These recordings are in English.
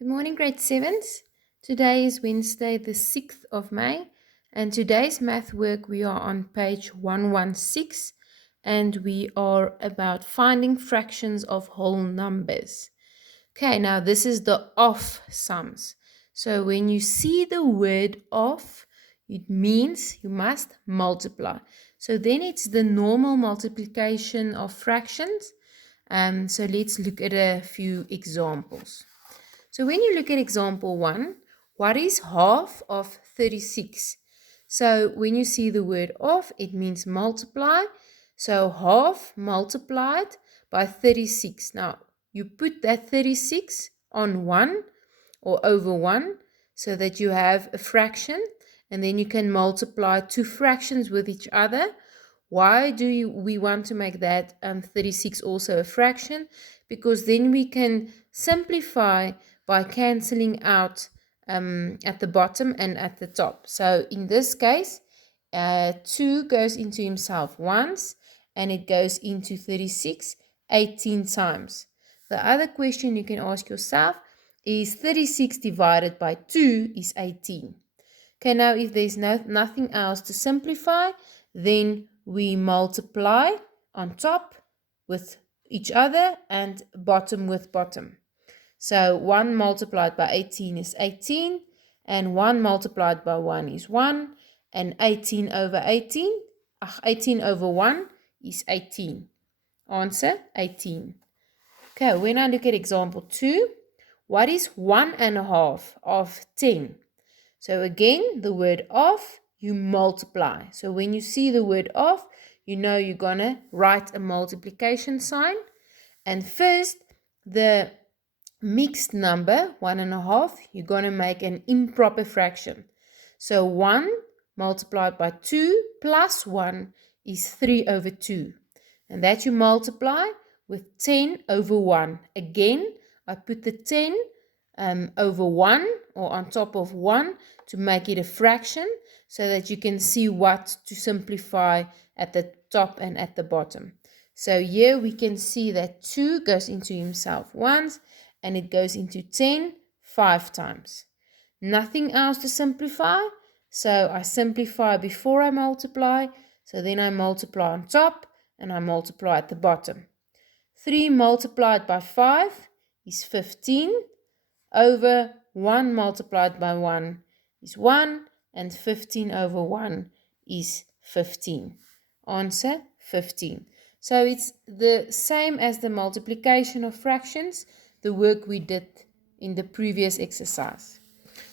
Good morning, grade 7s. Today is Wednesday, the 6th of May, and today's math work we are on page 116, and we are about finding fractions of whole numbers. Okay, now this is the off sums. So when you see the word off, it means you must multiply. So then it's the normal multiplication of fractions. So let's look at a few examples. So when you look at example 1, what is half of 36? So when you see the word off, it means multiply. So half multiplied by 36. Now, you put that 36 on 1 or over 1 so that you have a fraction, and then you can multiply two fractions with each other. Why do we want to make that 36 also a fraction? Because then we can simplify by cancelling out at the bottom and at the top. So in this case, 2 goes into himself once, and it goes into 36 18 times. The other question you can ask yourself is 36 divided by 2 is 18. Okay, now if there's nothing else to simplify, then we multiply on top with each other and bottom with bottom. So 1 multiplied by 18 is 18, and 1 multiplied by 1 is 1, and 18 over 1 is 18. Answer 18. Okay, when I look at example 2, what is 1/2 of 10? So again, the word off, you multiply. So when you see the word off, you know you're going to write a multiplication sign. And first, the mixed number, 1/2, you're going to make an improper fraction. So 1 multiplied by 2 plus 1 is 3 over 2. And that you multiply with 10 over 1. Again, I put the 10 over 1 or on top of 1 to make it a fraction so that you can see what to simplify at the top and at the bottom. So here we can see that 2 goes into himself once, and it goes into 10 5 times. Nothing else to simplify, so I simplify before I multiply, so then I multiply on top and I multiply at the bottom. 3 multiplied by 5 is 15, over 1 multiplied by 1 is 1, and 15 over 1 is 15. Answer 15. So it's the same as the multiplication of fractions, the work we did in the previous exercise.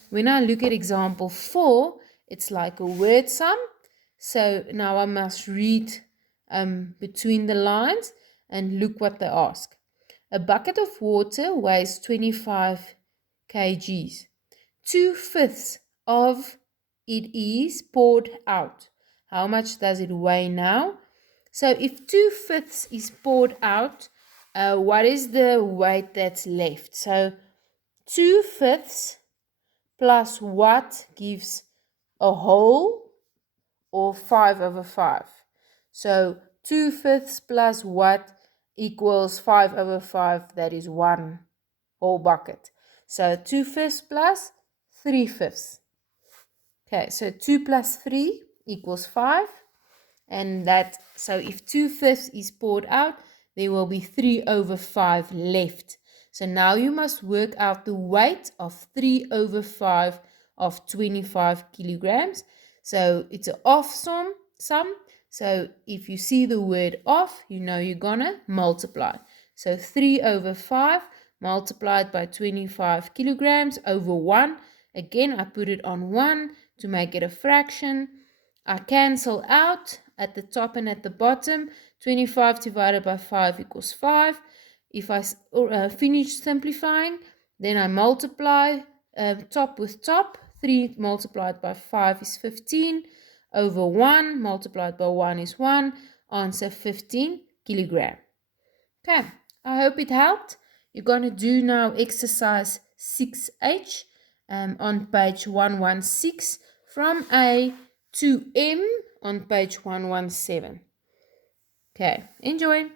When I look at example 4, it's like a word sum. So now I must read between the lines and look what they ask. A bucket of water weighs 25 kgs. 2/5 of it is poured out. How much does it weigh now? So if 2/5 is poured out, what is the weight that's left? So 2/5 plus what gives a whole, or 5 over 5? So 2/5 plus what equals 5 over 5, that is 1 whole bucket. So 2/5 plus 3/5. Okay, so 2 plus 3 equals 5. And that, so if 2/5 is poured out, there will be 3 over 5 left. So now you must work out the weight of 3 over 5 of 25 kilograms. So it's an off sum. So if you see the word off, you know you're gonna multiply. So 3 over 5 multiplied by 25 kilograms over 1. Again, I put it on 1 to make it a fraction. I cancel out at the top and at the bottom. 25 divided by 5 equals 5. If I finish simplifying, then I multiply top with top. 3 multiplied by 5 is 15. Over 1 multiplied by 1 is 1. Answer 15 kilogram. Okay, I hope it helped. You're going to do now exercise 6H on page 116 from A to M on page 117. Okay, enjoy.